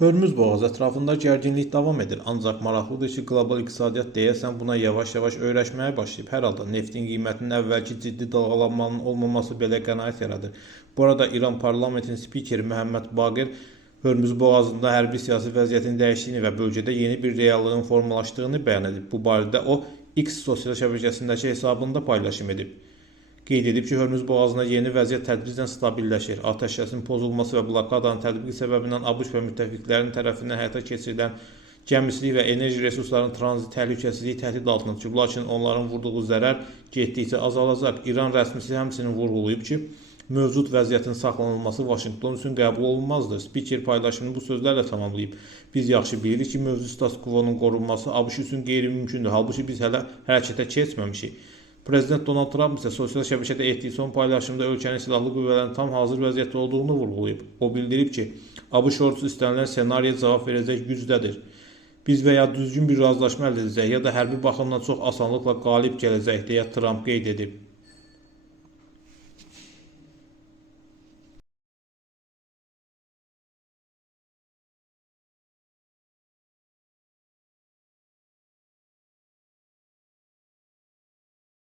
Hörmüz boğazı ətrafında gərginlik davam edir, ancaq maraqlıdır ki, qlobal iqtisadiyyat deyəsən buna yavaş-yavaş öyrəşməyə başlayıb. Hər halda neftin qiymətinin əvvəlki ciddi dalğalanmanın olmaması belə qənaət yaradır. Bu arada İran parlamentinin spikeri Məhəmməd Baqir Hörmüz boğazında hərbi siyasi vəziyyətin dəyişdiyini və bölgədə yeni bir reallığın formalaşdığını bəyan edib. Bu barədə o X sosial şəbəkəsindəki hesabında paylaşım edib. Qeyd edib ki, Hörmüz boğazında yeni vəziyyət tədricən stabilləşir. Atəşkəsin pozulması və blokadanın tətbiqi səbəbindən ABŞ və müttəfiqlərin tərəfindən həyata keçirilən gəmicilik və enerji resurslarının tranzit təhlükəsizliyi təhdid altına düşüb, lakin onların vurduğu zərər getdikcə azalacaq. İran rəsmisi həmçinin vurğulayıb ki, mövcud vəziyyətin saxlanılması Vaşinqton üçün qəbul olunmazdır. Spiker paylaşımını bu sözlərlə tamamlayıb. Biz yaxşı bilirik ki, mövcud status quo-nun qorunması ABŞ üçün qeyri-mümkündür. Halbuki biz hələ hərəkətə keçməmişik. Prezident Donald Trump isə sosial şəbəkədə etdiyi son paylaşımda ölkənin silahlı qüvvələrin tam hazır vəziyyətdə olduğunu vurğulayıb. O bildirib ki, ABŞ ordusu istənilən ssenariyə cavab verəcək gücdədir. Biz və ya düzgün bir razılaşma əldə edəcək, ya da hərbi baxımdan çox asanlıqla qalib gələcək, deyə Trump qeyd edib.